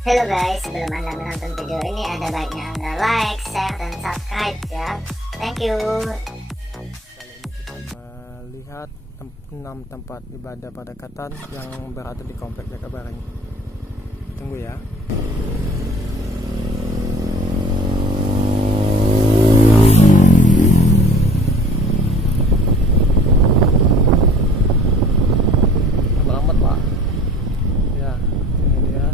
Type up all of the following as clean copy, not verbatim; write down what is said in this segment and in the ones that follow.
Halo guys, sebelum Anda menonton video ini ada baiknya Anda like, share, dan subscribe ya. Thank you. Kali ini kita melihat 6 tempat ibadah Padekatan yang berada di Komplek Jakabareng. Tunggu ya. Selamat Pak. Ya, ini dia.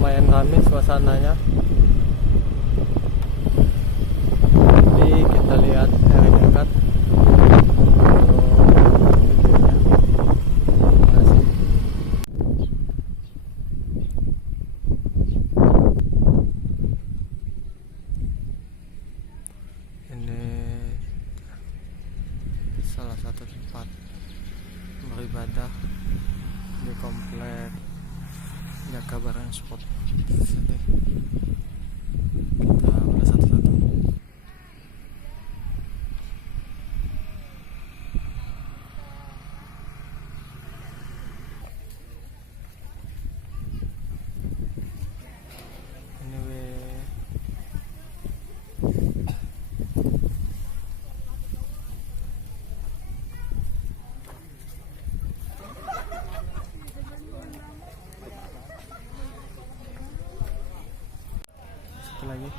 Lumayan ramai suasananya. Jadi kita lihat dari dekat. Ini salah satu tempat beribadah di Komplek Jakabareng Sport. Sini kita udah satu-satu. Ini weh. Satu lagi.